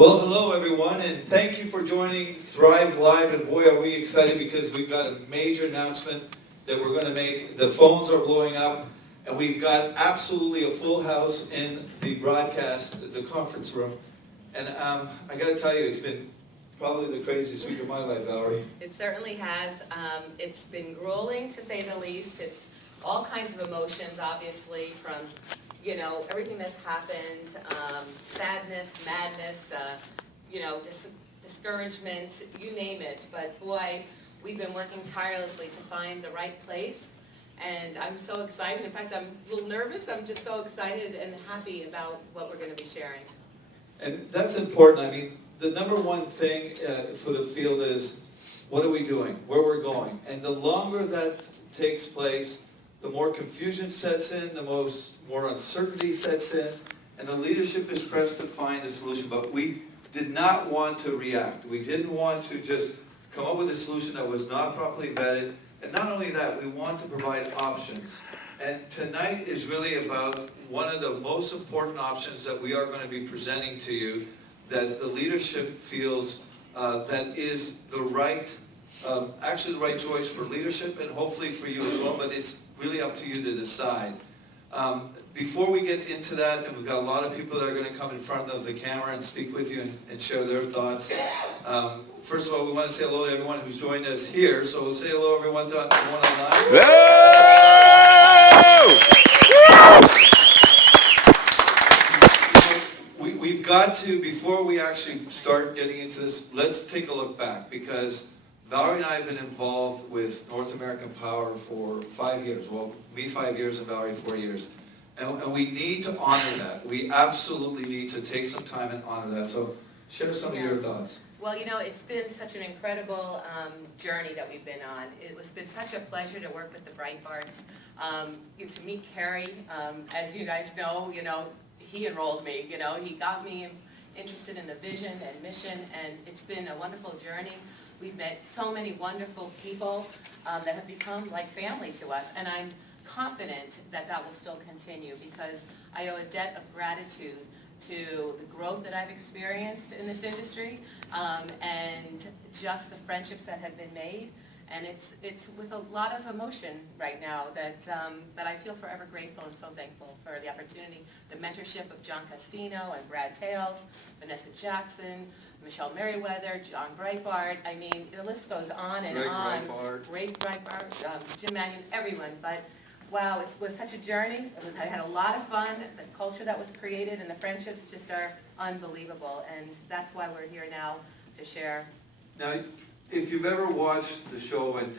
Well, hello everyone, and thank you for joining Thrive Live, and boy are we excited because we've got a major announcement that we're going to make. The phones are blowing up, and we've got absolutely a full house in the broadcast, the conference room. And I got to tell you, it's been probably the craziest week of my life, Valerie. It certainly has. It's been grueling, to say the least. It's all kinds of emotions, obviously, from everything that's happened, sadness, madness, discouragement, you name it. But boy, we've been working tirelessly to find the right place. And I'm so excited. In fact, I'm a little nervous. I'm just so excited and happy about what we're going to be sharing. And that's important. I mean, the number one thing for the field is, what are we doing? Where we're going? And the longer that takes place, the more confusion sets in, the more uncertainty sets in, and the leadership is pressed to find a solution. But we did not want to react. We didn't want to just come up with a solution that was not properly vetted. And not only that, we want to provide options. And tonight is really about one of the most important options that we are going to be presenting to you, that the leadership feels that is the right, actually the right choice for leadership and hopefully for you as well, but it's really up to you to decide. Before we get into that, and we've got a lot of people that are going to come in front of the camera and speak with you and share their thoughts. First of all, we want to say hello to everyone who's joined us here. So we'll say hello everyone to everyone online. We've got to, before we actually start getting into this, let's take a look back, because Valerie and I have been involved with North American Power for 5 years. Well, me 5 years and Valerie 4 years. And we need to honor that. We absolutely need to take some time and honor that. So share some of your thoughts. Well, it's been such an incredible journey that we've been on. It's been such a pleasure to work with the Breitbarts. To meet Kerry, as you guys know, he enrolled me. He got me interested in the vision and mission, and it's been a wonderful journey. We've met so many wonderful people that have become like family to us, and I'm confident that that will still continue, because I owe a debt of gratitude to the growth that I've experienced in this industry, and just the friendships that have been made. And it's with a lot of emotion right now that I feel forever grateful and so thankful for the opportunity, the mentorship of John Castino and Brad Tales, Vanessa Jackson, Michelle Merriweather, John Breitbart. I mean, the list goes on and on. Ray Breitbart, Jim Mannion, everyone. But wow, it was such a journey. I had a lot of fun. The culture that was created and the friendships just are unbelievable. And that's why we're here now to share. Now, if you've ever watched the show and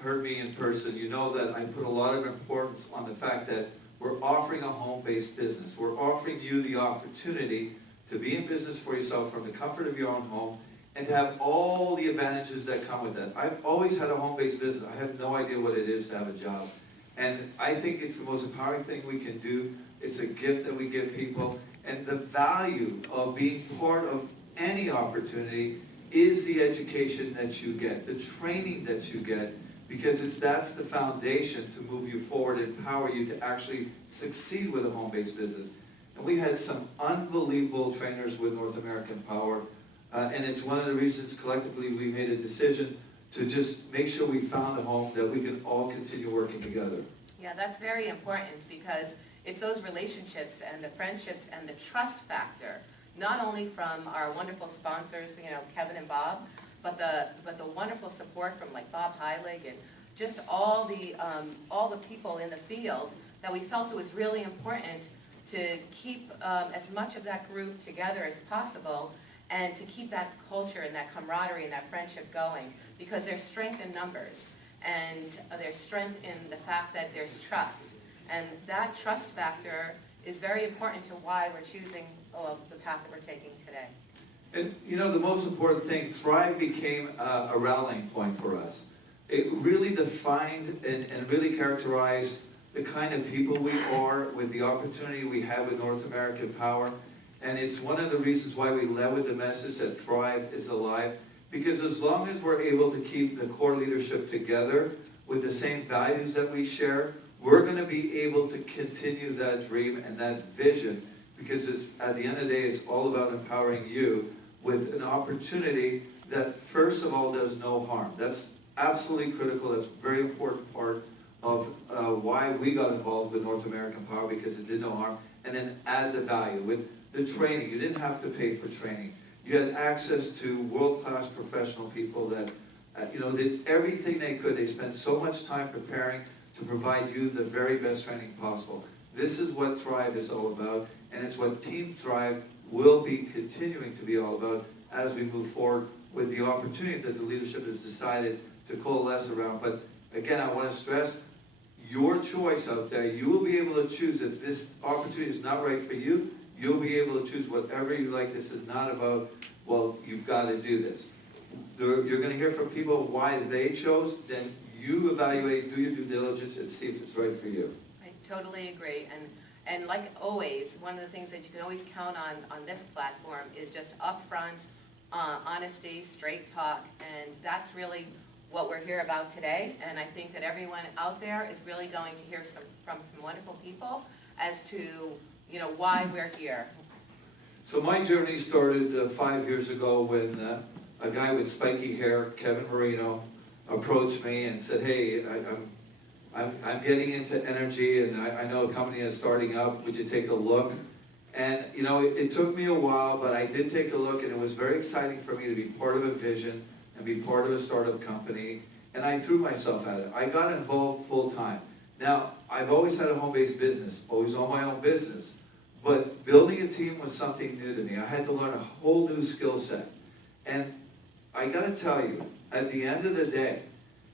heard me in person, you know that I put a lot of importance on the fact that we're offering a home-based business. We're offering you the opportunity to be in business for yourself from the comfort of your own home and to have all the advantages that come with that. I've always had a home-based business. I have no idea what it is to have a job. And I think it's the most empowering thing we can do. It's a gift that we give people. And the value of being part of any opportunity is the education that you get, the training that you get, because that's the foundation to move you forward and empower you to actually succeed with a home-based business. And we had some unbelievable trainers with North American Power, and it's one of the reasons collectively we made a decision to just make sure we found a home that we can all continue working together. Yeah, that's very important, because it's those relationships and the friendships and the trust factor, not only from our wonderful sponsors, Kevin and Bob, but the wonderful support from like Bob Heilig and just all the people in the field, that we felt it was really important to keep as much of that group together as possible, and to keep that culture and that camaraderie and that friendship going, because there's strength in numbers, and there's strength in the fact that there's trust. And that trust factor is very important to why we're choosing the path that we're taking today. And the most important thing, Thrive became a rallying point for us. It really defined and really characterized the kind of people we are, with the opportunity we have with North American Power. And it's one of the reasons why we led with the message that Thrive is alive. Because as long as we're able to keep the core leadership together with the same values that we share, we're going to be able to continue that dream and that vision because at the end of the day, it's all about empowering you with an opportunity that, first of all, does no harm. That's absolutely critical. That's a very important part of why we got involved with North American Power, because it did no harm. And then add the value with the training. You didn't have to pay for training. You had access to world-class professional people that did everything they could. They spent so much time preparing to provide you the very best training possible. This is what Thrive is all about, and it's what Team Thrive will be continuing to be all about as we move forward with the opportunity that the leadership has decided to coalesce around. But again, I want to stress, your choice out there, you will be able to choose. If this opportunity is not right for you, you'll be able to choose whatever you like. This is not about, well, you've got to do this. You're going to hear from people why they chose, then you evaluate, do your due diligence, and see if it's right for you. I totally agree. And like always, one of the things that you can always count on this platform is just upfront honesty, straight talk, and that's really what we're here about today. And I think that everyone out there is really going to hear from some wonderful people as to why we're here. So my journey started 5 years ago when a guy with spiky hair, Kevin Marino, approached me and said, hey, I'm getting into energy, and I know a company is starting up, would you take a look? And it took me a while, but I did take a look, and it was very exciting for me to be part of a vision and be part of a startup company, and I threw myself at it. I got involved full time. Now, I've always had a home-based business, always owned my own business, but building a team was something new to me. I had to learn a whole new skill set. And I got to tell you, at the end of the day,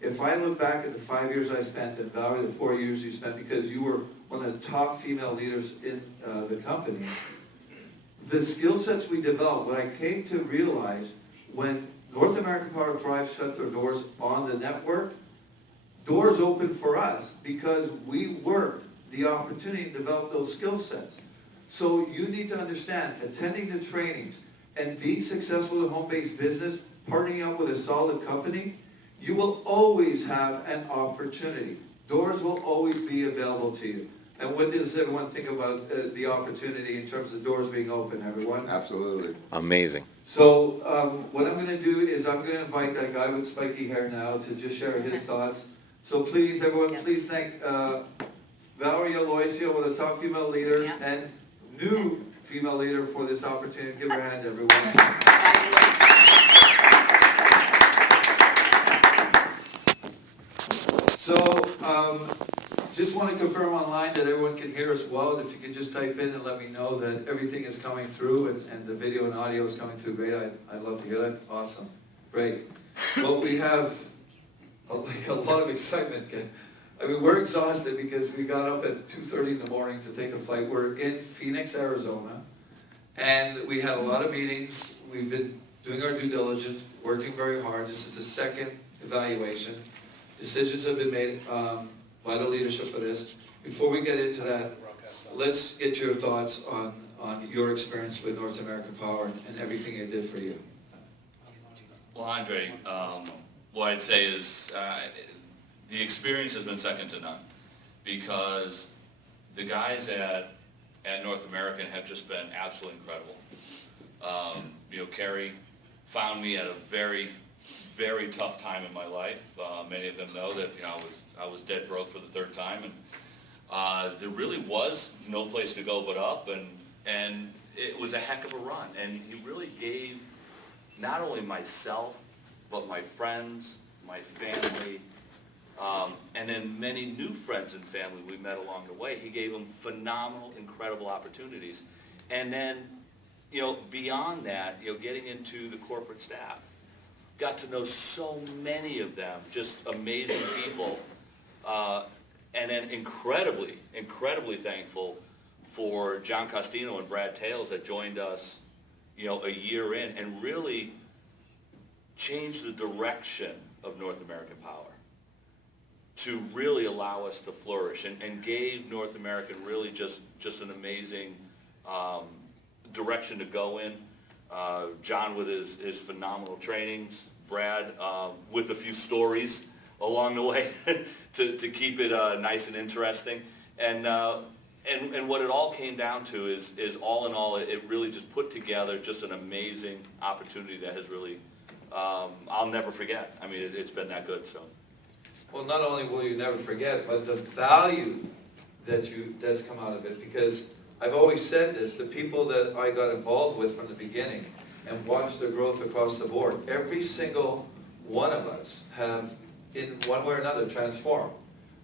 if I look back at the 5 years I spent, and Valerie, the 4 years you spent, because you were one of the top female leaders in the company, the skill sets we developed, what I came to realize when North American Power Thrive shut their doors on the network, doors opened for us because we worked the opportunity to develop those skill sets. So you need to understand, attending the trainings and being successful in home-based business, partnering up with a solid company, you will always have an opportunity. Doors will always be available to you. And what does everyone think about the opportunity in terms of doors being open, everyone? Absolutely. Amazing. So what I'm going to do is I'm going to invite that guy with spiky hair now to just share his thoughts. So please, everyone, please thank Valerie Aloisio, one of the top female leaders, and new female leader for this opportunity. Give her a hand, everyone. So, just want to confirm online that everyone can hear us well. If you could just type in and let me know that everything is coming through and the video and audio is coming through great. I'd love to hear that. Awesome. Great. Well, we have a lot of excitement. I mean, we're exhausted because we got up at 2:30 in the morning to take a flight. We're in Phoenix, Arizona, and we had a lot of meetings. We've been doing our due diligence, working very hard. This is the second evaluation. Decisions have been made by the leadership for this. Before we get into that, let's get your thoughts on your experience with North American Power and everything it did for you. Well, Andre, what I'd say is the experience has been second to none, because the guys at North American have just been absolutely incredible. Carrie found me at a very, very tough time in my life. Many of them know that I was dead broke for the third time, and there really was no place to go but up, and it was a heck of a run. And he really gave not only myself, but my friends, my family, and then many new friends and family we met along the way. He gave them phenomenal, incredible opportunities. And then, beyond that, getting into the corporate staff, got to know so many of them, just amazing people, and then incredibly, incredibly thankful for John Costino and Brad Tales that joined us, a year in, and really changed the direction of North American Power to really allow us to flourish, and gave North American really just an amazing direction to go in. John with his phenomenal trainings, Brad with a few stories along the way to keep it nice and interesting, and And what it all came down to is all in all, it really just put together just an amazing opportunity that has really, I'll never forget. I mean, it's been that good, so. Well, not only will you never forget, but the value that's come out of it, because I've always said this, the people that I got involved with from the beginning and watched their growth across the board, every single one of us have, in one way or another, transformed.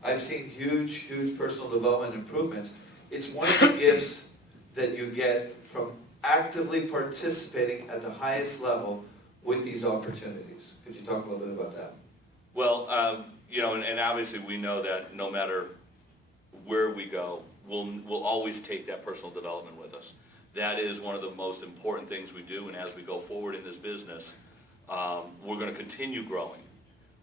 I've seen huge personal development improvements. It's one of the gifts that you get from actively participating at the highest level with these opportunities. Could you talk a little bit about that? Well, you know, and obviously we know that no matter where we go, we'll always take that personal development with us. That is one of the most important things we do, and as we go forward in this business, we're going to continue growing.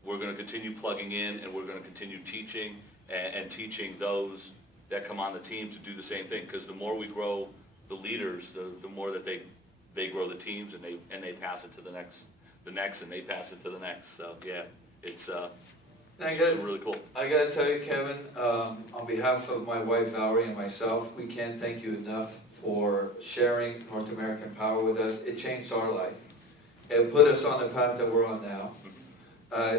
We're going to continue plugging in, and we're going to continue teaching and teaching those that come on the team to do the same thing. Because the more we grow the leaders, the more that they grow the teams, and they pass it to the next, and they pass it to the next. So yeah, it's really cool. I got to tell you, Kevin, on behalf of my wife Valerie and myself, we can't thank you enough for sharing North American Power with us. It changed our life. It put us on the path that we're on now.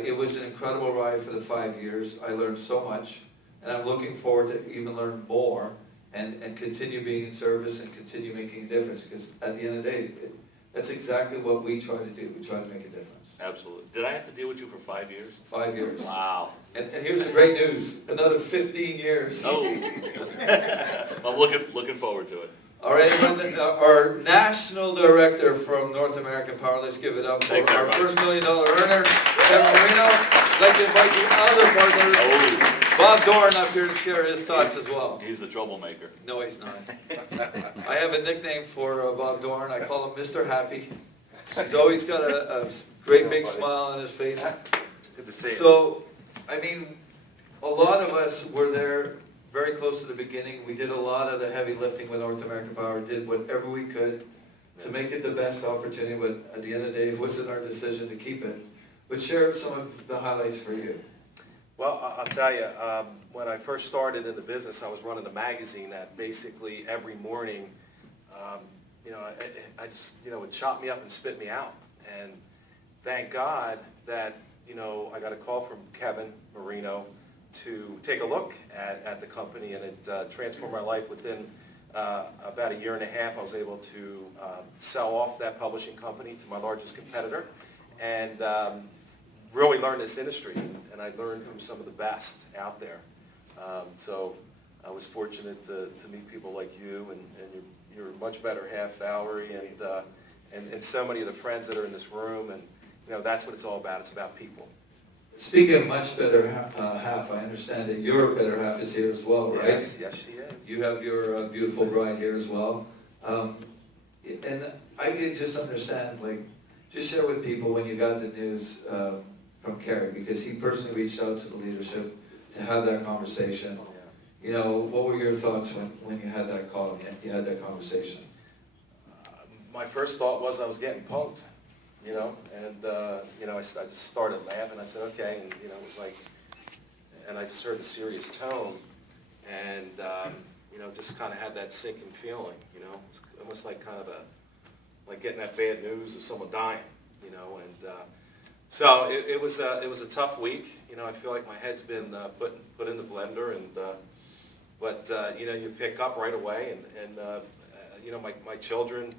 It was an incredible ride for the 5 years. I learned so much, and I'm looking forward to even learn more and continue being in service and continue making a difference, because at the end of the day, that's exactly what we try to do. We try to make a difference. Absolutely. Did I have to deal with you for 5 years? 5 years. Wow. And here's the great news, another 15 years. Oh. I'm looking forward to it. All right, our national director from North American Power, let's give it up for Thanks, our everybody. first $1 million earner, Kevin Marino. I'd like to invite the other partner, Bob Doran, up here to share his thoughts as well. He's the troublemaker. No, he's not. I have a nickname for Bob Doran. I call him Mr. Happy. He's always got a great big smile on his face. Good to see you. So, I mean, a lot of us were there very close to the beginning. We did a lot of the heavy lifting with North American Power, did whatever we could to make it the best opportunity, but at the end of the day, it wasn't our decision to keep it. But share some of the highlights for you. Well, I'll tell you, when I first started in the business, I was running a magazine that basically every morning, I just, it chopped me up and spit me out. And thank God that, I got a call from Kevin Marino to take a look at the company, and it transformed my life. Within about a year and a half, I was able to sell off that publishing company to my largest competitor, and really learn this industry. And I learned from some of the best out there. So I was fortunate to meet people like you and your much better half, Valerie, and so many of the friends that are in this room. And that's what it's all about. It's about people. Speaking of much better half, I understand that your better half is here as well, right? Yes, she is. You have your beautiful bride here as well. And I can just understand, just share with people when you got the news from Kerry, because he personally reached out to the leadership to have that conversation. What were your thoughts when you had that call, and you had that conversation? My first thought was I was getting punked. I just started laughing. I said, okay, and it was like, and I just heard the serious tone, and just kind of had that sinking feeling. It's almost like kind of like getting that bad news of someone dying. So it was a tough week. I feel like my head's been put in the blender, but you pick up right away, and my children.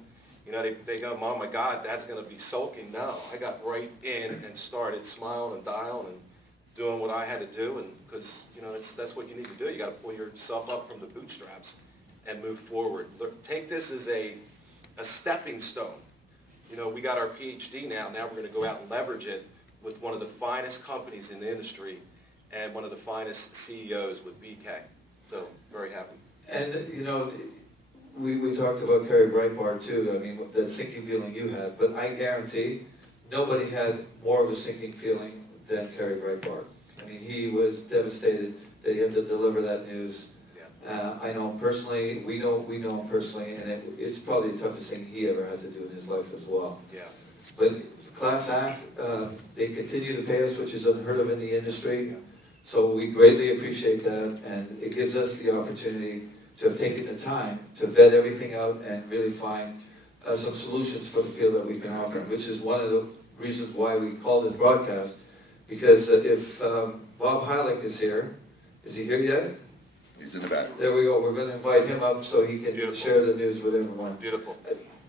They go, Mom, my God, Dad's going to be sulking. No, I got right in and started smiling and dialing and doing what I had to do, and because that's what you need to do. You got to pull yourself up from the bootstraps and move forward. Take this as a stepping stone. We got our PhD now. Now we're going to go out and leverage it with one of the finest companies in the industry and one of the finest CEOs with BK. So very happy. And we talked about Kerry Breitbart too. I mean, that sinking feeling you had, but I guarantee nobody had more of a sinking feeling than Kerry Breitbart. I mean, he was devastated that he had to deliver that news. Yeah. I know him personally. We know him personally, and it's probably the toughest thing he ever had to do in his life as well. Yeah. But Class Act, they continue to pay us, which is unheard of in the industry. Yeah. So we greatly appreciate that, and it gives us the opportunity to have taken the time to vet everything out and really find some solutions for the field that we can offer, which is one of the reasons why we call this broadcast, because if Bob Heilig is here, is he here yet? He's in the back. There we go, we're going to invite him up so he can Beautiful. share the news with everyone. Beautiful.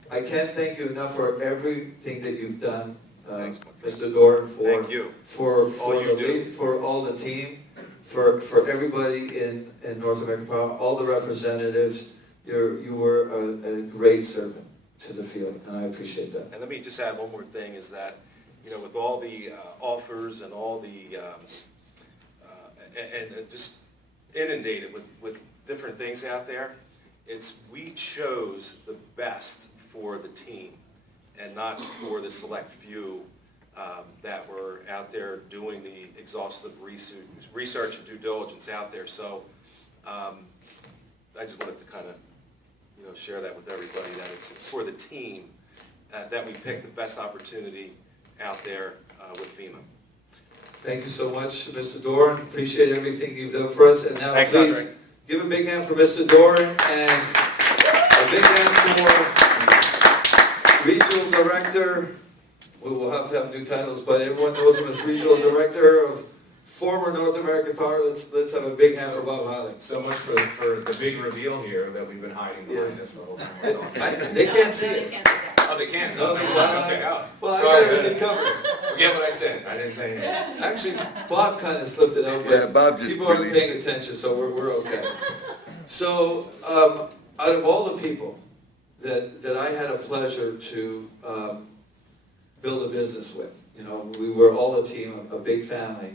I can't thank you enough for everything that you've done, Thanks, my friend. Mr. Doran, Thank you. for All you the do. lead, for all the team, for everybody in North American Power, all the representatives. You were a great servant to the field, and I appreciate that. And let me just add one more thing, is that, with all the offers and all the, and just inundated with different things out there, we chose the best for the team and not for the select few that were out there doing the exhaustive research and due diligence out there. So I just wanted to kind of share that with everybody, that it's for the team that we picked the best opportunity out there with FEMA. Thank you so much, Mr. Doran. Appreciate everything you've done for us. And now, Thanks, please, Andre. give a big hand for Mr. Doran and a big hand for Regional Director. We will have to have new titles, but everyone knows him as Regional Director of former North American Power. Let's have a big hand for Bob Heilig. So much for the big reveal here that we've been hiding behind us the whole time. we're talking. They can't see it. Oh, they can? No, they Okay, oh. Well, I Sorry, got everything covered. forget what I said, I didn't say anything. Actually, Bob kind of slipped it out, Yeah, but Bob just people aren't released paying it. attention, so we're okay. So, out of all the people that I had a pleasure to build a business with, we were all a team, a big family.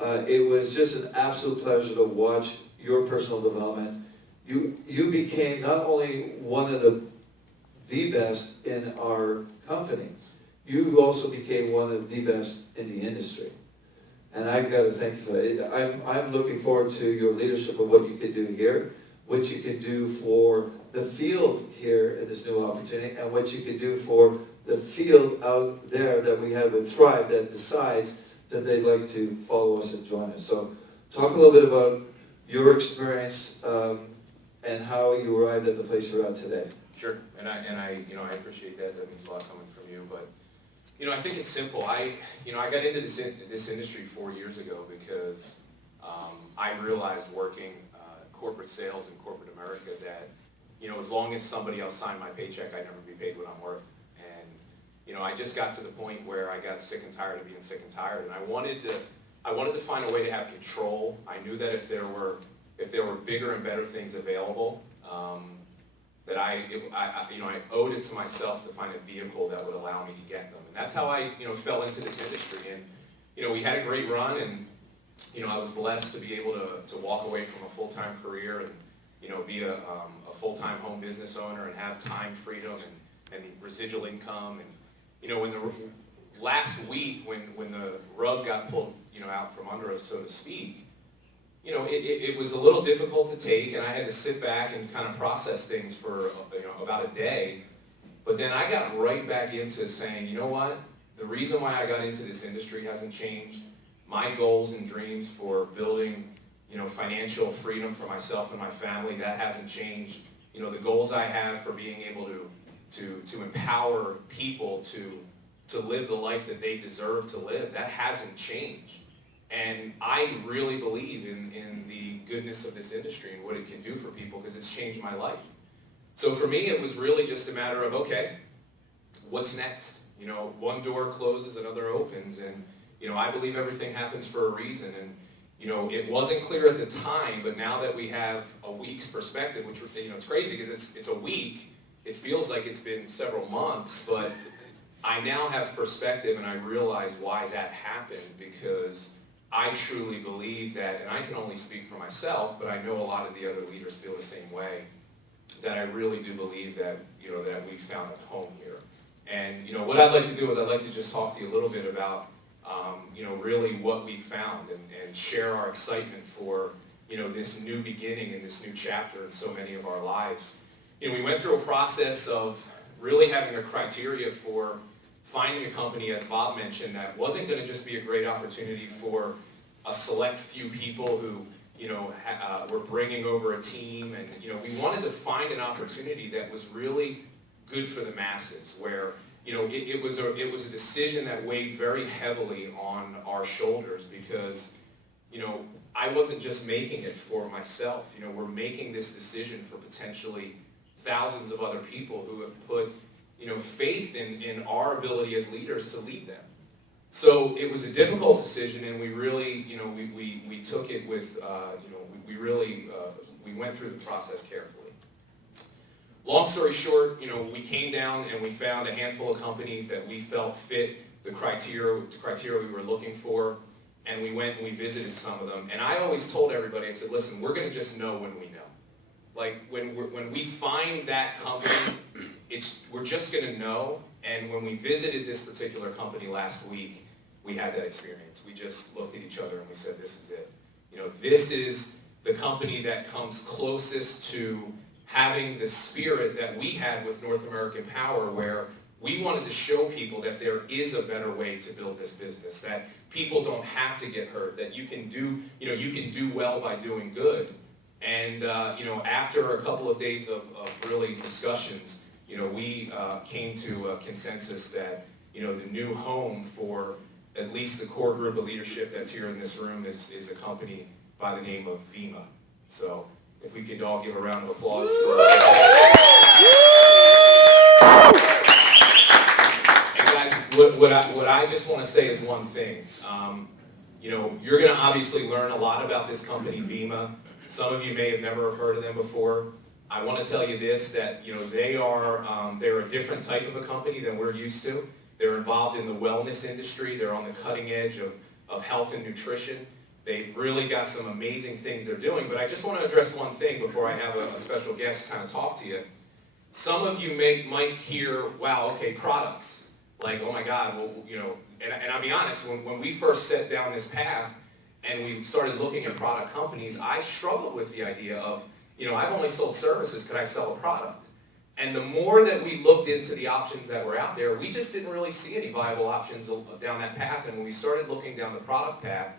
It was just an absolute pleasure to watch your personal development. You became not only one of the best in our company, you also became one of the best in the industry. And I've got to thank you for that. I'm looking forward to your leadership of what you can do here, what you can do for the field here in this new opportunity, and what you can do for the field out there that we have with Thrive that decides that they'd like to follow us and join us. So talk a little bit about your experience and how you arrived at the place you're at today. Sure, and I appreciate that. That means a lot coming from you. But I think it's simple. I got into this industry 4 years ago because I realized working corporate sales in corporate America that as long as somebody else signed my paycheck, I'd never be paid what I'm worth. And I just got to the point where I got sick and tired of being sick and tired, and I wanted to find a way to have control. I knew that if there were bigger and better things available, that I owed it to myself to find a vehicle that would allow me to get them. And that's how I, fell into this industry. And, we had a great run, and, I was blessed to be able to walk away from a full-time career and, be a full-time home business owner and have time freedom and residual income. And, when the last week, when the rug got pulled, out from under us, so to speak, it was a little difficult to take, and I had to sit back and kind of process things for about a day. But then I got right back into saying, you know what? The reason why I got into this industry hasn't changed. My goals and dreams for building, financial freedom for myself and my family, that hasn't changed. The goals I have for being able to empower people to live the life that they deserve to live, that hasn't changed. And I really believe in the goodness of this industry and what it can do for people, because it's changed my life. So for me, it was really just a matter of, okay, what's next? One door closes, another opens, and I believe everything happens for a reason. And it wasn't clear at the time, but now that we have a week's perspective, which it's crazy because it's a week. It feels like it's been several months, but I now have perspective, and I realize why that happened, because I truly believe that, and I can only speak for myself, but I know a lot of the other leaders feel the same way, that I really do believe that, that we've found a home here. And, what I'd like to do is I'd like to just talk to you a little bit about, really what we found and share our excitement for, this new beginning and this new chapter in so many of our lives. We went through a process of really having a criteria for finding a company, as Bob mentioned, that wasn't going to just be a great opportunity for a select few people who we're bringing over a team, and we wanted to find an opportunity that was really good for the masses, where it was a decision that weighed very heavily on our shoulders, because I wasn't just making it for myself. We're making this decision for potentially thousands of other people who have put faith in our ability as leaders to lead them. So it was a difficult decision, and we really we took it with we went through the process carefully. Long story short, we came down and we found a handful of companies that we felt fit the criteria we were looking for, and we went and we visited some of them. And I always told everybody, I said, listen, we're going to just know when we know. Like when we find that company, we're just going to know. And when we visited this particular company last week, we had that experience. We just looked at each other and we said, this is it. This is the company that comes closest to having the spirit that we had with North American Power, where we wanted to show people that there is a better way to build this business, that people don't have to get hurt, that you can do well by doing good. And after a couple of days of really discussions, we came to a consensus that the new home for at least the core group of leadership that's here in this room is a company by the name of Vemma. So if we could all give a round of applause for And guys, what I just want to say is one thing. You're going to obviously learn a lot about this company, Vemma. Some of you may have never heard of them before. I want to tell you this, that they're a different type of a company than we're used to. They're involved in the wellness industry. They're on the cutting edge of health and nutrition. They've really got some amazing things they're doing. But I just want to address one thing before I have a special guest kind of talk to you. Some of you might hear, wow, okay, products. Like, oh my God, well, and I'll be honest, when we first set down this path and we started looking at product companies, I struggled with the idea of, I've only sold services, could I sell a product? And the more that we looked into the options that were out there, we just didn't really see any viable options down that path. And when we started looking down the product path,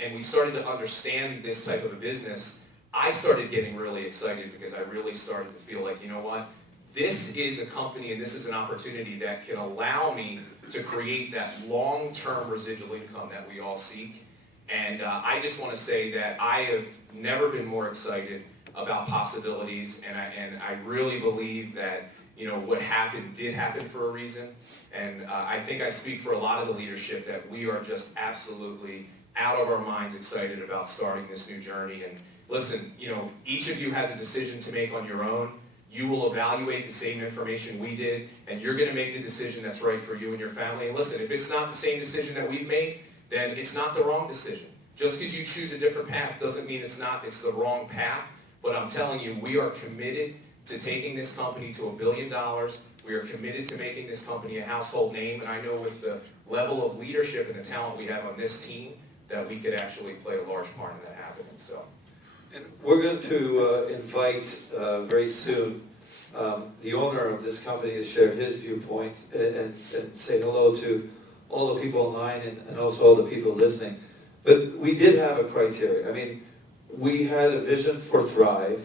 and we started to understand this type of a business, I started getting really excited, because I really started to feel like, you know what? This is a company and this is an opportunity that can allow me to create that long-term residual income that we all seek. And I just want to say that I have never been more excited about possibilities, and I really believe that what happened did happen for a reason. And I think I speak for a lot of the leadership that we are just absolutely out of our minds excited about starting this new journey. And listen, each of you has a decision to make on your own. You will evaluate the same information we did, and you're going to make the decision that's right for you and your family. And listen, if it's not the same decision that we've made, then it's not the wrong decision. Just because you choose a different path doesn't mean it's the wrong path. But I'm telling you, we are committed to taking this company to $1 billion. We are committed to making this company a household name. And I know with the level of leadership and the talent we have on this team, that we could actually play a large part in that happening. So, And we're going to invite very soon the owner of this company to share his viewpoint and say hello to all the people online and also all the people listening. But we did have a criteria. I mean, we had a vision for Thrive,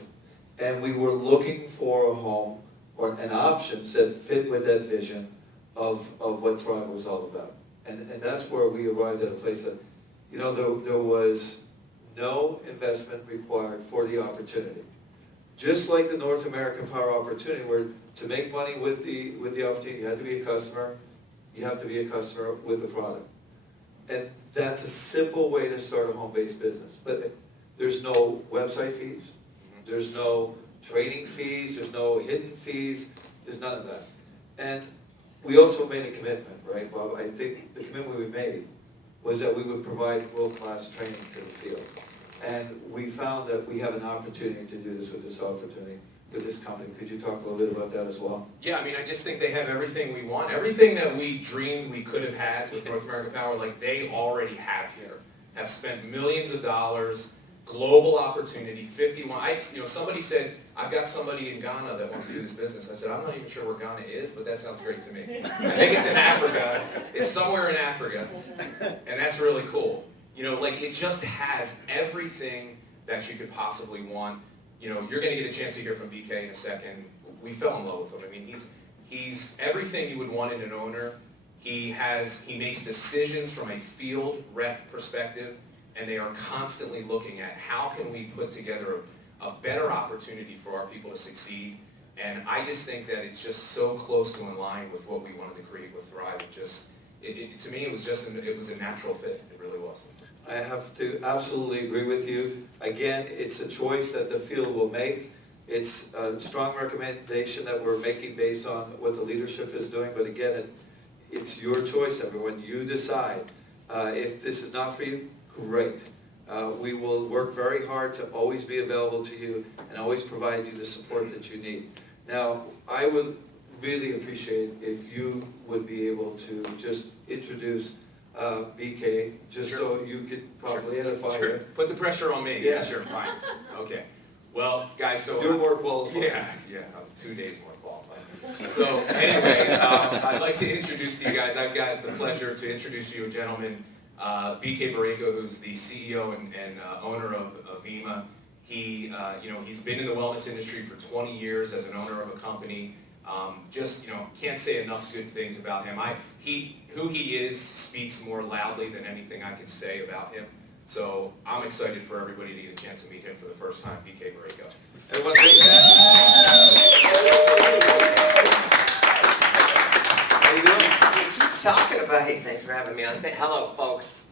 and we were looking for a home or an options that fit with that vision of what Thrive was all about. And that's where we arrived at a place that, there was no investment required for the opportunity. Just like the North American Power opportunity, where to make money with the opportunity, you have to be a customer. You have to be a customer with the product. And that's a simple way to start a home-based business. But there's no website fees. There's no training fees. There's no hidden fees. There's none of that. And we also made a commitment, right, Bob? I think the commitment we made was that we would provide world-class training to the field. And we found that we have an opportunity to do this with this company. Could you talk a little bit about that as well? yeah, I mean, I just think they have everything we want. Everything that we dreamed we could have had with North American Power, like they already have here. Have spent millions of dollars, global opportunity, 51. Somebody said, I've got somebody in Ghana that wants to do this business. I said, I'm not even sure where Ghana is, but that sounds great to me. I think it's in Africa. It's somewhere in Africa. And that's really cool. It just has everything that you could possibly want. You know, you're going to get a chance to hear from BK in a second. We fell in love with him. I mean, he's everything you would want in an owner. He makes decisions from a field rep perspective, and they are constantly looking at how can we put together a better opportunity for our people to succeed. And I just think that it's just so close to in line with what we wanted to create with Thrive. To me, it was a natural fit. It really was. I have to absolutely agree with you. Again, it's a choice that the field will make. It's a strong recommendation that we're making based on what the leadership is doing, but again, it's your choice, everyone. You decide. If this is not for you, great. We will work very hard to always be available to you and always provide you the support that you need. Now, I would really appreciate if you would be able to just introduce BK, just so you could probably edify Sure. her. Put the pressure on me. Yeah. Sure, fine. Okay. Well, guys, so... You're more qualified. Yeah, I'm 2 days more qualified. So anyway, I'd like to introduce to you guys, I've got the pleasure to introduce you a gentleman, BK Boreyko, who's the CEO and owner of Vemma. He's been in the wellness industry for 20 years as an owner of a company. Can't say enough good things about him. Who he is speaks more loudly than anything I could say about him. So I'm excited for everybody to get a chance to meet him for the first time, BK Boreyko. Everyone take that? How you doing? You keep talking about, hey, thanks for having me on. Hello, folks,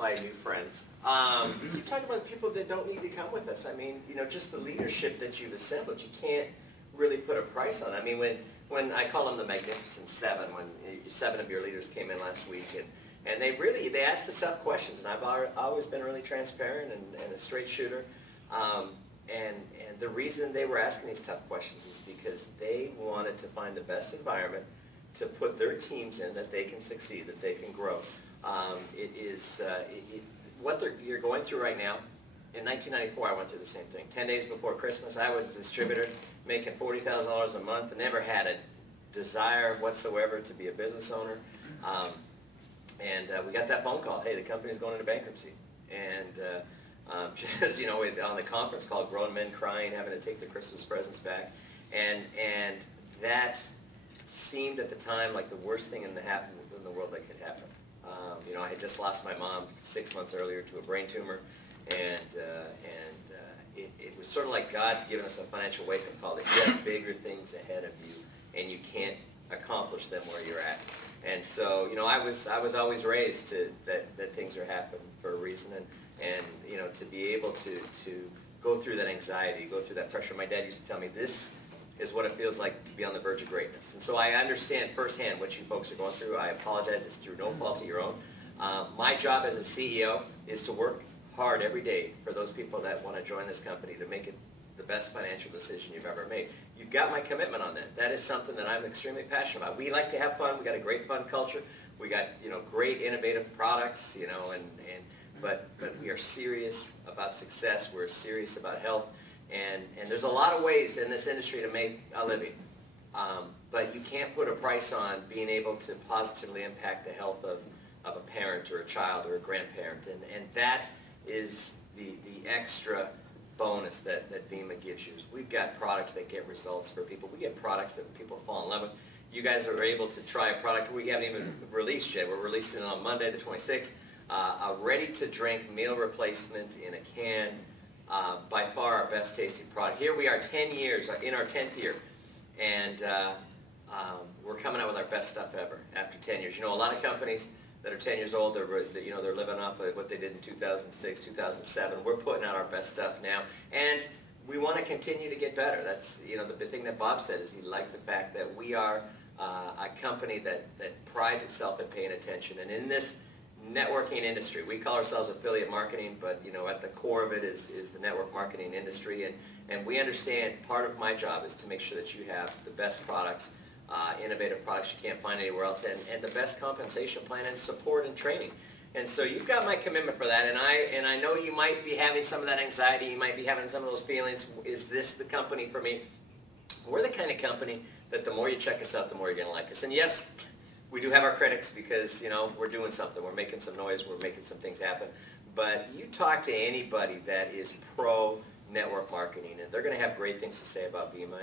my new friends. You keep talking about the people that don't need to come with us. I mean, just the leadership that you've assembled, you can't really put a price on. I mean, when I call them the Magnificent Seven, when 7 of your leaders came in last week, and they asked the tough questions, and I've always been really transparent and a straight shooter. And the reason they were asking these tough questions is because they wanted to find the best environment to put their teams in that they can succeed, that they can grow. What you're going through right now. In 1994, I went through the same thing. 10 days before Christmas, I was a distributor making $40,000 a month and never had a desire whatsoever to be a business owner. We got that phone call, hey, the company's going into bankruptcy. And on the conference call, grown men crying, having to take the Christmas presents back. And that seemed at the time like the worst thing in the world that could happen. I had just lost my mom 6 months earlier to a brain tumor. And it was sort of like God giving us a financial wake-up call that you have bigger things ahead of you, and you can't accomplish them where you're at. And so, I was always raised that things are happening for a reason, and to be able to go through that anxiety, go through that pressure. My dad used to tell me, this is what it feels like to be on the verge of greatness. And so I understand firsthand what you folks are going through. I apologize, it's through no fault of your own. My job as a CEO is to work hard every day for those people that want to join this company to make it the best financial decision you've ever made. You've got my commitment on that. That is something that I'm extremely passionate about. We like to have fun. We got a great fun culture. We got great innovative products. But we are serious about success. We're serious about health, and there's a lot of ways in this industry to make a living. But you can't put a price on being able to positively impact the health of a parent or a child or a grandparent, and that is the extra bonus that Vemma gives you. We've got products that get results for people. We get products that people fall in love with. You guys are able to try a product we haven't even released yet. We're releasing it on Monday the 26th. A ready-to-drink meal replacement in a can. By far our best tasting product. Here we are 10 years, in our 10th year. And we're coming out with our best stuff ever after 10 years. A lot of companies that are 10 years old, they're living off of what they did in 2006, 2007. We're putting out our best stuff now, and we want to continue to get better. That's the thing that Bob said is he liked the fact that we are a company that prides itself in paying attention. And in this networking industry, we call ourselves affiliate marketing, but at the core of it is the network marketing industry, and we understand part of my job is to make sure that you have the best products. Innovative products you can't find anywhere else, and the best compensation plan and support and training. And so you've got my commitment for that, and I know you might be having some of that anxiety, you might be having some of those feelings, is this the company for me? We're the kind of company that the more you check us out, the more you're going to like us. And yes, we do have our critics because, we're doing something, we're making some noise, we're making some things happen. but you talk to anybody that is pro network marketing, and they're going to have great things to say about Vemma.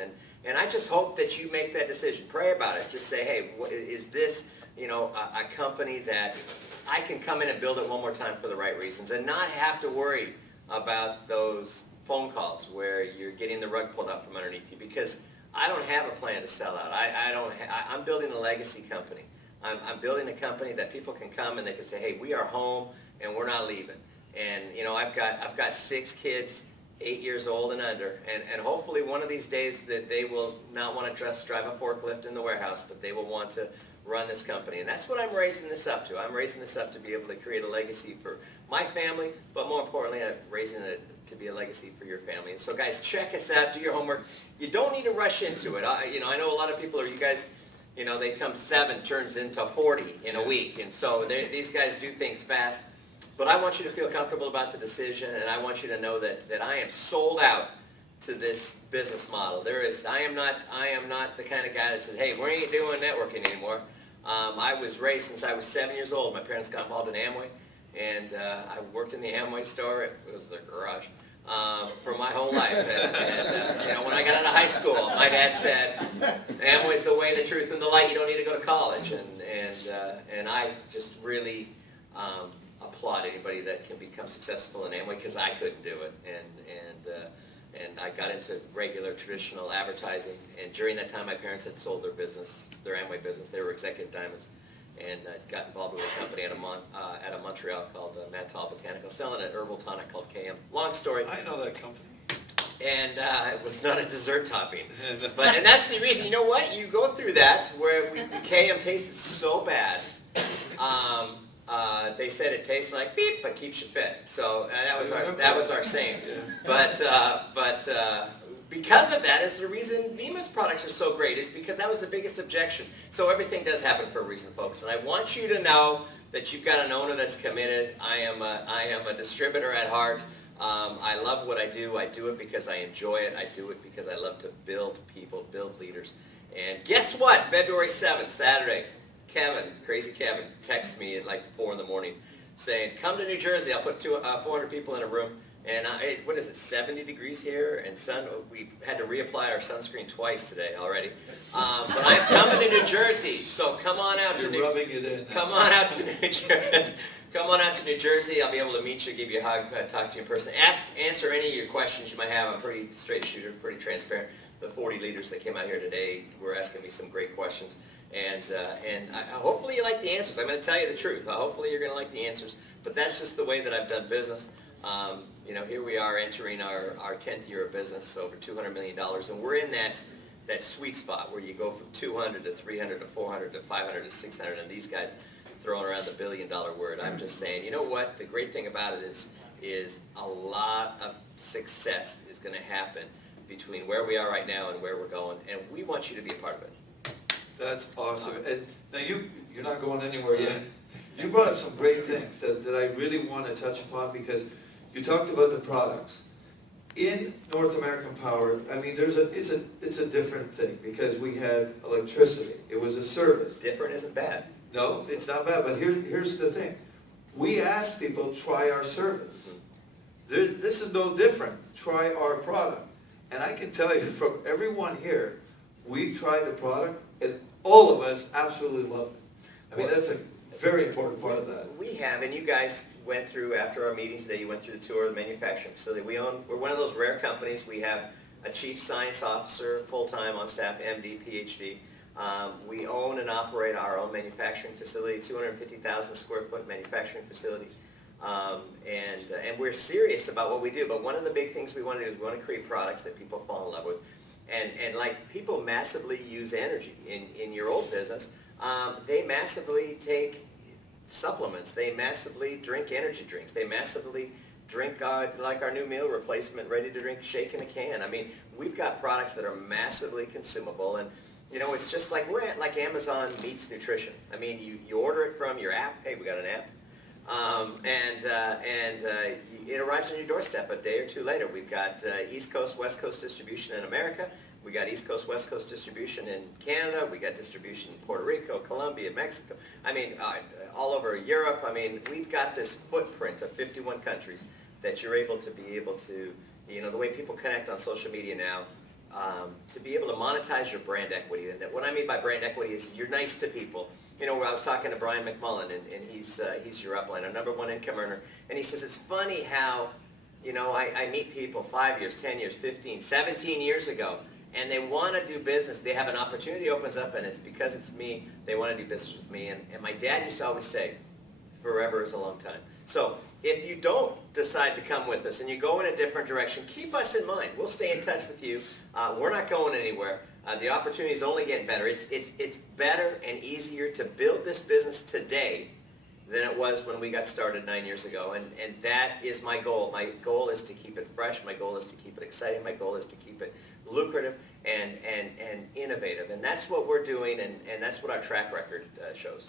And I just hope that you make that decision. Pray about it. Just say, hey, is this, a company that I can come in and build it one more time for the right reasons, and not have to worry about those phone calls where you're getting the rug pulled out from underneath you, because I don't have a plan to sell out. I'm building a legacy company. I'm building a company that people can come and they can say, hey, we are home and we're not leaving. And I've got 6 kids, 8 years old and under, and hopefully one of these days that they will not want to just drive a forklift in the warehouse, but they will want to run this company. And that's what I'm raising this up to. I'm raising this up to be able to create a legacy for my family, but more importantly, I'm raising it to be a legacy for your family. And so guys, check us out, do your homework. You don't need to rush into it. I know a lot of people you guys, they come 7, turns into 40 in a week. And so these guys do things fast. But I want you to feel comfortable about the decision, and I want you to know that I am sold out to this business model. I am not the kind of guy that says, hey, we ain't doing networking anymore. I was raised since I was 7 years old. My parents got involved in Amway, and I worked in the Amway store. It was the garage for my whole life. And when I got out of high school, my dad said, Amway's the way, the truth, and the light. You don't need to go to college. And I just really applaud anybody that can become successful in Amway, because I couldn't do it. And I got into regular traditional advertising, and during that time my parents had sold their business, their Amway business. They were Executive Diamonds, and I got involved with a company out of Montreal called Mehdaoui Botanical, selling an herbal tonic called KM. Long story. I know that company. And it was not a dessert topping. And that's the reason, you know what? You go through that where KM tasted so bad. They said it tastes like beep, but keeps you fit. So that was our saying. But because of that is the reason Vemma's products are so great. Is because that was the biggest objection. So everything does happen for a reason, folks. And I want you to know that you've got an owner that's committed. I am a distributor at heart. I love what I do. I do it because I enjoy it. I do it because I love to build people, build leaders. And guess what? February 7th, Saturday. Kevin, crazy Kevin, texts me at like 4 in the morning saying, come to New Jersey, I'll put 400 people in a room, and what is it, 70 degrees here, and we had to reapply our sunscreen twice today already. But I'm coming to New Jersey, so come on out to New Jersey. Rubbing it in. Come on out to New Jersey. Come on out to New Jersey. I'll be able to meet you, give you a hug, talk to you in person. Answer any of your questions you might have. I'm a pretty straight shooter, pretty transparent. The 40 leaders that came out here today were asking me some great questions. And hopefully you like the answers. I'm going to tell you the truth. Hopefully you're going to like the answers. But that's just the way that I've done business. Here we are entering our 10th year of business, over $200 million. And we're in that sweet spot where you go from 200 to 300 to 400 to 500 to 600. And these guys throwing around the billion-dollar word. I'm just saying, you know what? The great thing about it is a lot of success is going to happen between where we are right now and where we're going. And we want you to be a part of it. That's awesome. And now you're not going anywhere yet. You brought up some great things that I really want to touch upon, because you talked about the products. In North American Power, I mean, it's a different thing, because we had electricity. It was a service. Different isn't bad. No, it's not bad, but here's the thing. We asked people, try our service. This is no different. Try our product. And I can tell you from everyone here, we've tried the product, and all of us absolutely love it. I mean, that's a very important part of that. We have, and you guys went through, after our meeting today, you went through the tour of the manufacturing facility. We're one of those rare companies. We have a chief science officer, full-time on staff, MD, PhD. We own and operate our own manufacturing facility, 250,000 square foot manufacturing facility. And we're serious about what we do, but one of the big things we want to do is we want to create products that people fall in love with. And like people massively use energy in your old business, they massively take supplements, they massively drink energy drinks, they massively drink like our new meal replacement, ready to drink shake in a can. I mean, we've got products that are massively consumable, and it's just like we're at like Amazon meets nutrition. I mean, you order it from your app. Hey, we got an app. It arrives on your doorstep a day or two later. We've got East Coast, West Coast distribution in America. We got East Coast, West Coast distribution in Canada. We got distribution in Puerto Rico, Colombia, Mexico. I mean, all over Europe. I mean, we've got this footprint of 51 countries that you're able to the way people connect on social media now, to be able to monetize your brand equity. And what I mean by brand equity is you're nice to people. I was talking to Brian McMullen, and he's your upline, our #1 income earner, and he says, it's funny how, I meet people 5 years, 10 years, 15, 17 years ago, and they want to do business. They have an opportunity opens up, and it's because it's me. They want to do business with me. And my dad used to always say, forever is a long time. So if you don't decide to come with us and you go in a different direction, keep us in mind. We'll stay in touch with you. We're not going anywhere. The opportunity is only getting better. It's better and easier to build this business today than it was when we got started 9 years ago. And that is my goal. My goal is to keep it fresh. My goal is to keep it exciting. My goal is to keep it lucrative and innovative. And that's what we're doing, and that's what our track record shows.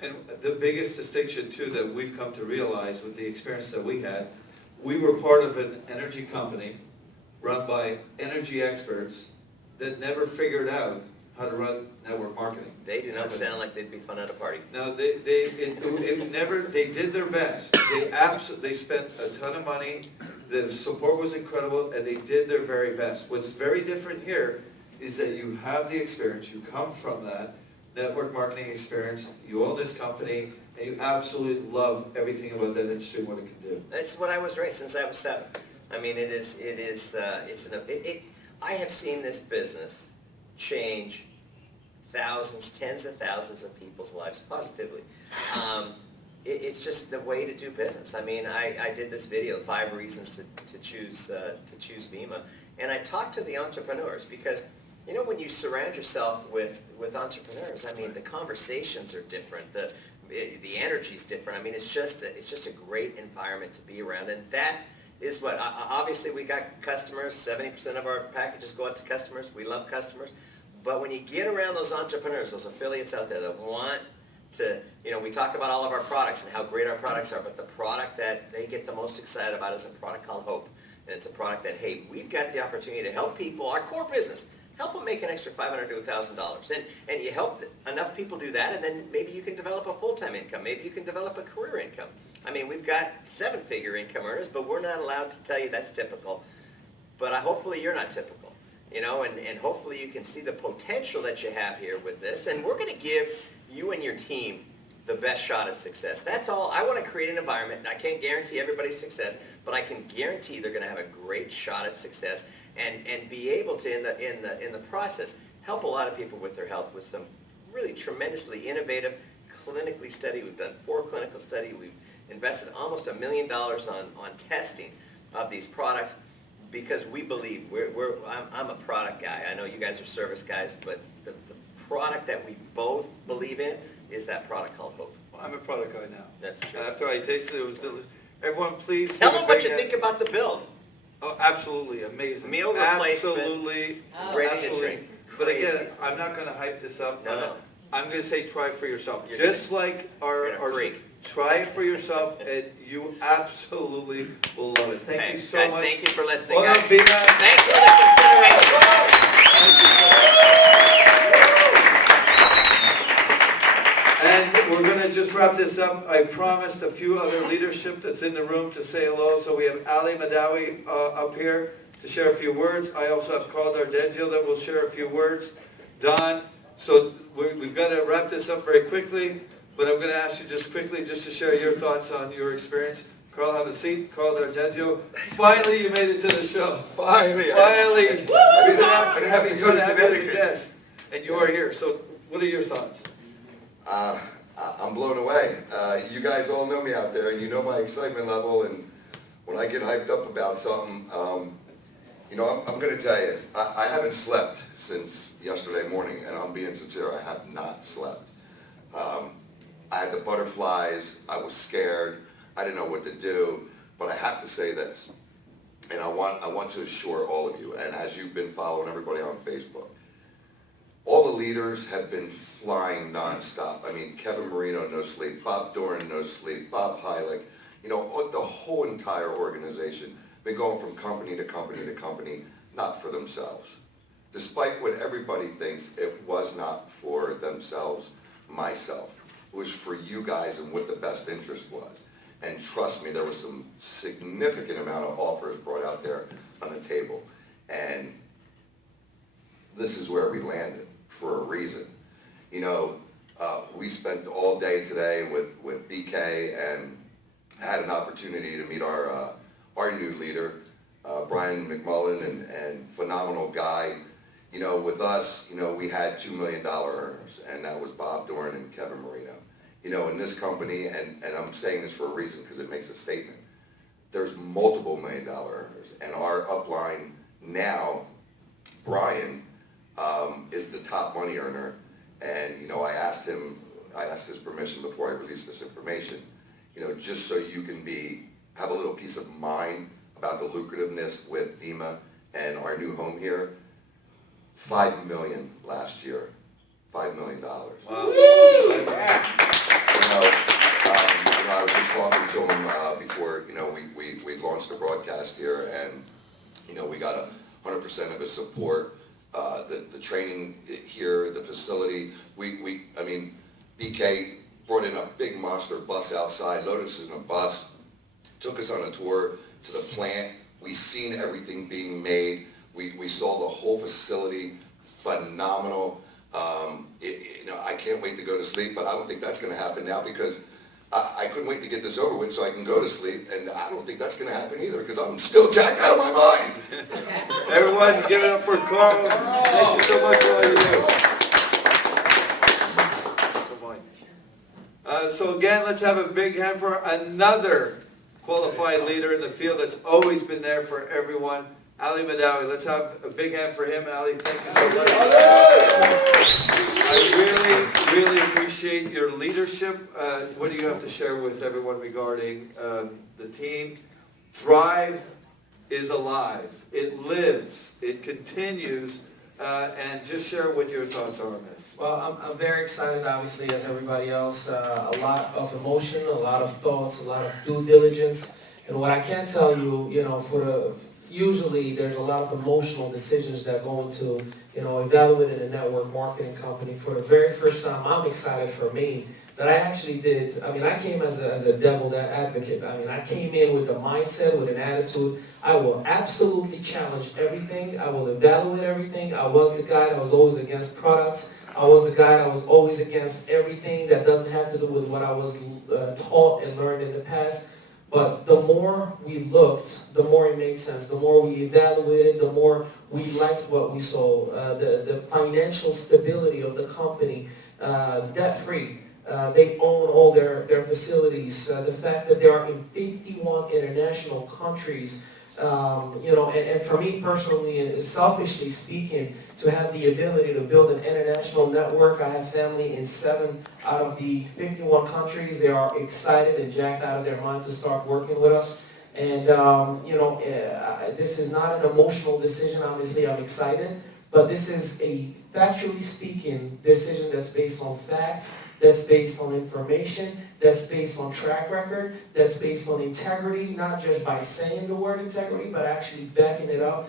And the biggest distinction, too, that we've come to realize with the experience that we had, we were part of an energy company run by energy experts that never figured out how to run network marketing. They do not sound like they'd be fun at a party. No, they did their best. They spent a ton of money, the support was incredible, and they did their very best. What's very different here is that you have the experience, you come from that network marketing experience, you own this company, and you absolutely love everything about that industry and what it can do. That's what I was raised since I was 7. I mean, I have seen this business change thousands, tens of thousands of people's lives positively. It's just the way to do business. I mean, I did this video, 5 reasons to choose Vemma, and I talked to the entrepreneurs because, when you surround yourself with entrepreneurs, I mean, the conversations are different, the energy's different. I mean, it's just a great environment to be around, and that is what, obviously we got customers, 70% of our packages go out to customers, we love customers, but when you get around those entrepreneurs, those affiliates out there that want to, we talk about all of our products and how great our products are, but the product that they get the most excited about is a product called Hope. And it's a product that, hey, we've got the opportunity to help people, our core business, help them make an extra $500 to $1,000. And you help enough people do that, and then maybe you can develop a full-time income. Maybe you can develop a career income. I mean, we've got 7-figure income earners, but we're not allowed to tell you that's typical. But hopefully you're not typical, and hopefully you can see the potential that you have here with this. And we're going to give you and your team the best shot at success. That's all. I want to create an environment, and I can't guarantee everybody's success, but I can guarantee they're going to have a great shot at success and be able to, in the process, help a lot of people with their health with some really tremendously innovative, clinically studied. We've done 4 clinical studies. We've invested almost $1 million on testing of these products because we believe I'm a product guy. I know you guys are service guys, but the product that we both believe in is that product called Hope. Well, I'm a product guy now. That's true. After I tasted it, it was delicious. Everyone, please Tell them what you think about the build. Oh, absolutely amazing. Meal replacement. Absolutely. Ready to absolutely. drink. But again, Crazy. I'm not going to hype this up. No. I'm going to say try it for yourself. You're Just like you're our a freak. try it for yourself, and you absolutely will love it. Thank you so guys, much. thank you for listening. Well guys. done, Vemma. Thank you for the And we're going to just wrap this up. I promised a few other leadership that's in the room to say hello. So we have Mehdaoui up here to share a few words. I also have Carl Dardengio that will share a few words. Don. So we've got to wrap this up very quickly, but I'm going to ask you just quickly just to share your thoughts on your experience. Carl, have a seat. Carl Dardengio. Finally, you made it to the show. Finally. Finally. We've been asking, have to go to have you as a Connecticut. guest, and you are here. So what are your thoughts? I'm blown away. You guys all know me out there, and you know my excitement level, and when I get hyped up about something, I'm going to tell you, I haven't slept since yesterday morning, and I'm being sincere, I have not slept. I had the butterflies, I was scared, I didn't know what to do, but I have to say this, and I want to assure all of you, and as you've been following everybody on Facebook, all the leaders have been flying nonstop. I mean, Kevin Marino, no sleep, Bob Doran, no sleep, Bob Heilig, the whole entire organization been going from company to company to company, not for themselves, despite what everybody thinks, it was not for themselves, myself. It was for you guys and what the best interest was. And trust me, there was some significant amount of offers brought out there on the table. And this is where we landed for a reason. You know, we spent all day today with BK and had an opportunity to meet our new leader, Brian McMullen, and phenomenal guy. You know, with us, you know, we had $2 million earners, and that was Bob Doran and Kevin Marino. You know, in this company, and I'm saying this for a reason because it makes a statement, there's multiple $1 million earners, and our upline now, Brian, is the top money earner. And, you know, I asked his permission before I released this information, you know, just so you can have a little peace of mind about the lucrativeness with Vemma and our new home here. $5 million last year, $5 million. Wow. I was just talking to him before, you know, we launched the broadcast here, and, you know, we got 100% of his support. The training here, the facility, I mean, BK brought in a big monster bus outside, loaded us in a bus, took us on a tour to the plant. We seen everything being made. We saw the whole facility, phenomenal. You know, I can't wait to go to sleep, but I don't think that's going to happen now because I couldn't wait to get this over with so I can go to sleep, and I don't think that's going to happen either because I'm still jacked out of my mind. Everyone, give it up for Carl. Thank you so much for all you do. So again, let's have a big hand for another qualified leader in the field that's always been there for everyone. Ali Mehdaoui, let's have a big hand for him. Ali, thank you so much. I really appreciate your leadership. What do you have to share with everyone regarding the team? Thrive is alive. It lives. It continues. And just share what your thoughts are on this. Well, I'm very excited, obviously, as everybody else. A lot of emotion, a lot of thoughts, a lot of due diligence. And what I can tell you, you know, usually there's a lot of emotional decisions that go into, you know, evaluating a network marketing company. For the very first time, I'm excited for me that I actually did. I mean, I came as a devil's advocate. I mean, I came in with a mindset, with an attitude. I will absolutely challenge everything. I will evaluate everything. I was the guy that was always against products. I was the guy that was always against everything that doesn't have to do with what I was taught and learned in the past. But the more we looked, the more it made sense. The more we evaluated, the more we liked what we saw. The financial stability of the company, debt-free. They own all their facilities. The fact that they are in 51 international countries. You know, and for me personally, and selfishly speaking, to have the ability to build an international network. I have family in 7 out of the 51 countries. They are excited and jacked out of their mind to start working with us. And, you know, this is not an emotional decision. Obviously, I'm excited. But this is a, factually speaking, decision that's based on facts, that's based on information, that's based on track record, that's based on integrity, not just by saying the word integrity, but actually backing it up.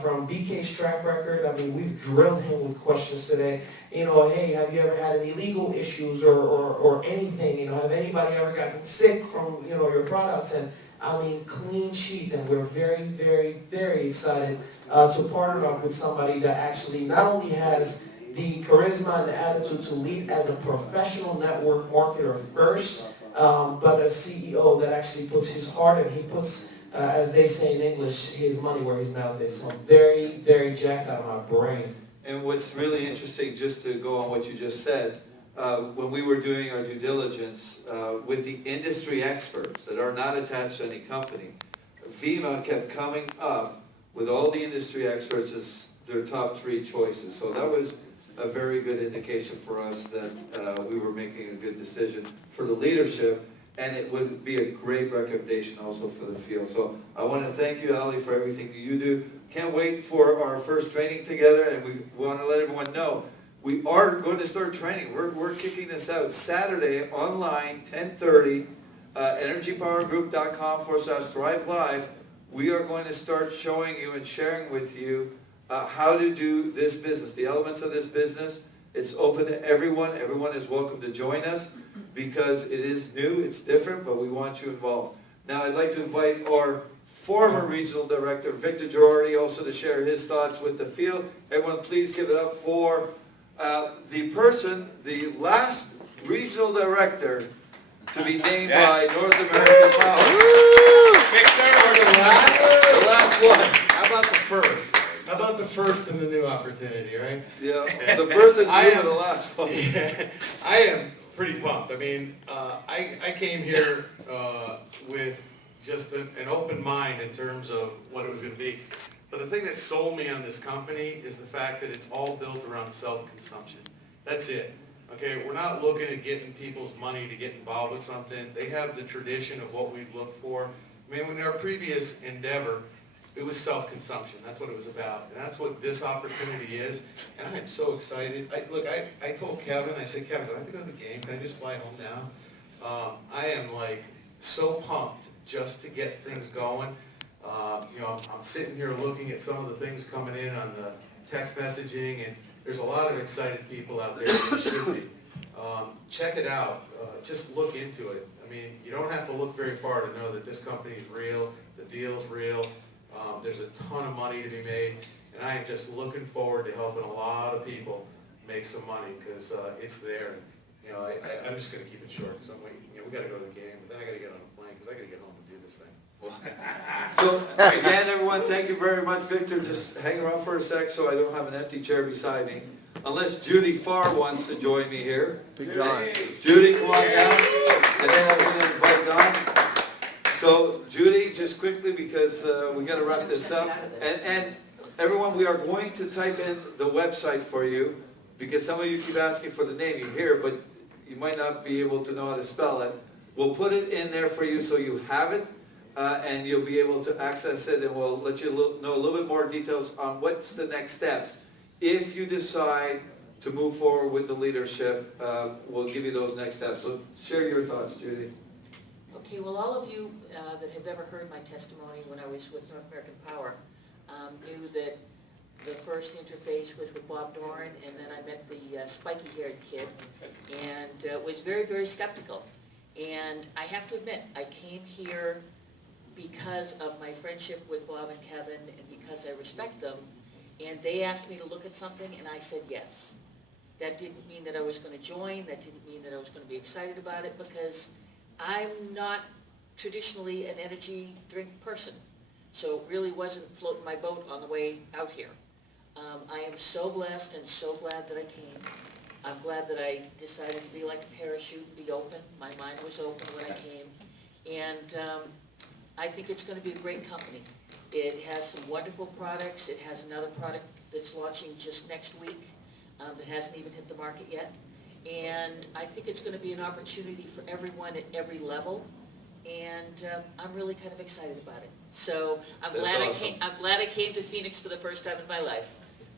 From BK's track record, I mean, we've drilled him with questions today. You know, hey, have you ever had any legal issues or anything? You know, have anybody ever gotten sick from, you know, your products? And I mean, clean sheet, and we're very, very, very excited to partner up with somebody that actually not only has the charisma and the attitude to lead as a professional network marketer first, but a CEO that actually puts his heart and he puts, as they say in English, his money where his mouth is. So I'm very, very jacked out of my brain. And what's really interesting, just to go on what you just said, when we were doing our due diligence with the industry experts that are not attached to any company, Vemma kept coming up with all the industry experts as their top 3 choices. So that was a very good indication for us that we were making a good decision for the leadership, and it would be a great recommendation also for the field. So I want to thank you, Ali, for everything that you do. Can't wait for our first training together, and we want to let everyone know we are going to start training. We're kicking this out Saturday online, 10:30, energypowergroup.com/Thrive Live. We are going to start showing you and sharing with you how to do this business, the elements of this business. It's open to everyone. Everyone is welcome to join us because it is new, it's different, but we want you involved. Now I'd like to invite our former regional director, Victor Girardi, also to share his thoughts with the field. Everyone please give it up for the last regional director to be named by North American Power. Victor! The last one. How about the first? How about the first in the new opportunity, right? Yeah, the first and the last one. Yeah, I am pretty pumped. I mean, I came here with just an open mind in terms of what it was going to be. But the thing that sold me on this company is the fact that it's all built around self-consumption. That's it. Okay, we're not looking at getting people's money to get involved with something. They have the tradition of what we look for. I mean, in our previous endeavor, it was self-consumption. That's what it was about. And that's what this opportunity is. And I am so excited. I told Kevin, I said, Kevin, do I have to go to the game? Can I just fly home now? I am like so pumped just to get things going. You know, I'm sitting here looking at some of the things coming in on the text messaging, and there's a lot of excited people out there that should be. Check it out. Just look into it. I mean, you don't have to look very far to know that this company is real, the deal's real. There's a ton of money to be made, and I am just looking forward to helping a lot of people make some money because it's there. You know, I'm just going to keep it short because I'm waiting. You know, we got to go to the game, but then I got to get on a plane because I got to get home and do this thing. So again, everyone, thank you very much, Victor. Just hang around for a sec so I don't have an empty chair beside me. Unless Judi Farr wants to join me here. Big Don. Judi, come on down. And then I'm going to invite Don. So Judi, just quickly because we got to wrap this up. And everyone, we are going to type in the website for you because some of you keep asking for the name. You hear, but you might not be able to know how to spell it. We'll put it in there for you so you have it. And you'll be able to access it, and we'll let you know a little bit more details on what's the next steps. If you decide to move forward with the leadership, we'll give you those next steps. So share your thoughts, Judi. Okay, well, all of you that have ever heard my testimony when I was with North American Power knew that the first interface was with Bob Doran, and then I met the spiky-haired kid, and was very, very skeptical. And I have to admit, I came here because of my friendship with Bob and Kevin and because I respect them, and they asked me to look at something and I said yes. That didn't mean that I was going to join, that didn't mean that I was going to be excited about it because I'm not traditionally an energy drink person, so it really wasn't floating my boat on the way out here. I am so blessed and so glad that I came. I'm glad that I decided to be like a parachute and be open. My mind was open when I came, and I think it's going to be a great company. It has some wonderful products. It has another product that's launching just next week that hasn't even hit the market yet. And I think it's going to be an opportunity for everyone at every level. And I'm really kind of excited about it. So I'm glad I came to Phoenix for the first time in my life.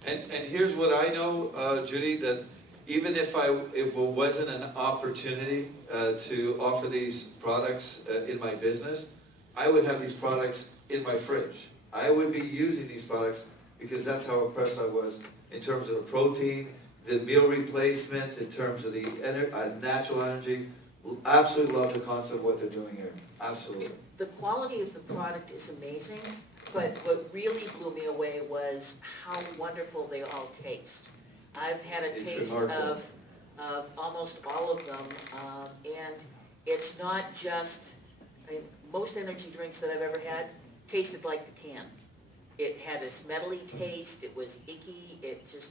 And here's what I know, Judi, that even if it wasn't an opportunity to offer these products in my business, I would have these products in my fridge. I would be using these products because that's how impressed I was in terms of the protein, the meal replacement, in terms of the natural energy. Absolutely love the concept of what they're doing here. Absolutely. The quality of the product is amazing, but what really blew me away was how wonderful they all taste. I've had a taste of almost all of them, and it's not just, I mean, most energy drinks that I've ever had tasted like the can. It had this metally taste, it was icky, it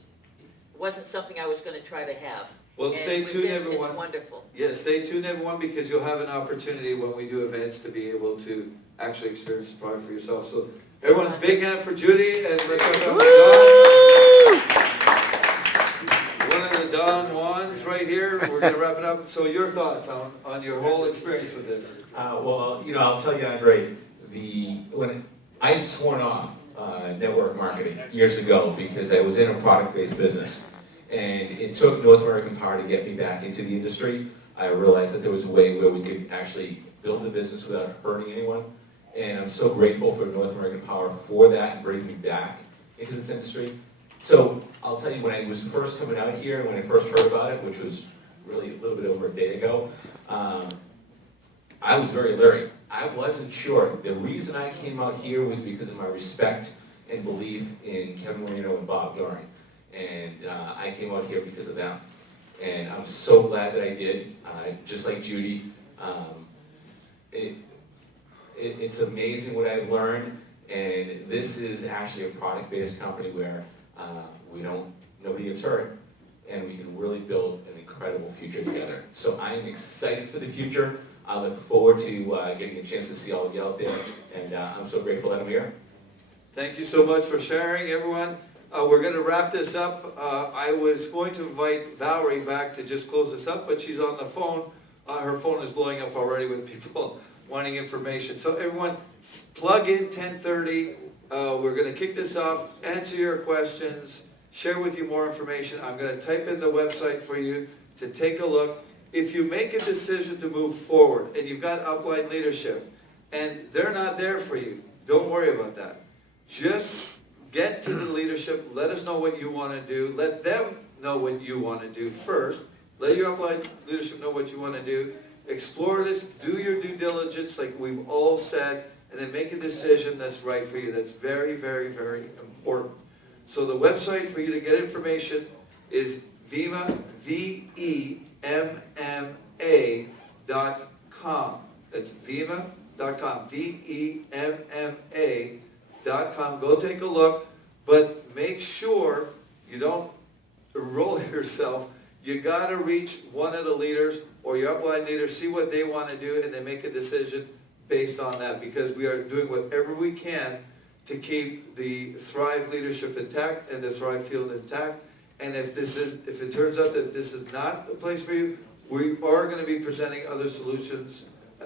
wasn't something I was going to try to have. Well, stay tuned, everyone. It's wonderful. Yeah, stay tuned, everyone, because you'll have an opportunity when we do events to be able to actually experience the product for yourself. So, everyone, big hand for Judi, and let's welcome Don. One of the Don ones right here. We're going to wrap it up. So, your thoughts on your whole experience with this? Well, you know, I'll tell you, Andre, when I had sworn off network marketing years ago because I was in a product-based business. And it took North American Power to get me back into the industry. I realized that there was a way where we could actually build the business without hurting anyone. And I'm so grateful for North American Power for that and bringing me back. into this industry. So I'll tell you, when I was first coming out here, when I first heard about it, which was really a little bit over a day ago, I was very leery. I wasn't sure. The reason I came out here was because of my respect and belief in Kevin Marino and Bob Doran. And I came out here because of them. And I'm so glad that I did, just like Judi. It's amazing what I've learned, and this is actually a product-based company where nobody gets hurt, and we can really build an incredible future together. So I'm excited for the future. I look forward to getting a chance to see all of you out there, and I'm so grateful that I'm here. Thank you so much for sharing, everyone. We're going to wrap this up. I was going to invite Valerie back to just close this up, but she's on the phone. Her phone is blowing up already with people wanting information. So everyone, plug in 10:30. We're going to kick this off, answer your questions, share with you more information. I'm going to type in the website for you to take a look. If you make a decision to move forward and you've got upline leadership and they're not there for you, don't worry about that. Just get to the leadership, let us know what you want to do, let them know what you want to do first, let your upline leadership know what you want to do, explore this, do your due diligence like we've all said, and then make a decision that's right for you. That's very, very, very important. So the website for you to get information is Vemma, VEMMA.com. That's Vemma.com, VEMMA.com. Go take a look, but make sure you don't enroll yourself. You got to reach one of the leaders or your upline leader, see what they want to do, and then make a decision based on that, because we are doing whatever we can to keep the Thrive leadership intact and the Thrive field intact. And if it turns out that this is not a place for you, we are going to be presenting other solutions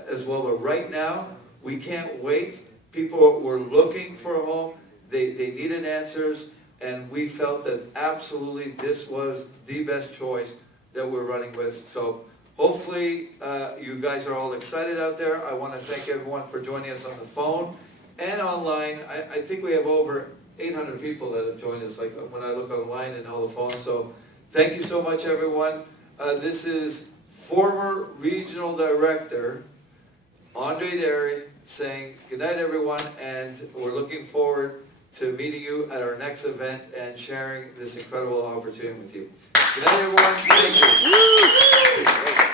as well. But right now, we can't wait. People were looking for a home. They needed answers, and we felt that absolutely this was the best choice that we're running with. So hopefully you guys are all excited out there. I want to thank everyone for joining us on the phone and online. I think we have over 800 people that have joined us, like when I look online and all the phones. So thank you so much, everyone. This is former Regional Director Valerie Dery saying good night, everyone, and we're looking forward to meeting you at our next event and sharing this incredible opportunity with you. Good night, everyone. Thank you.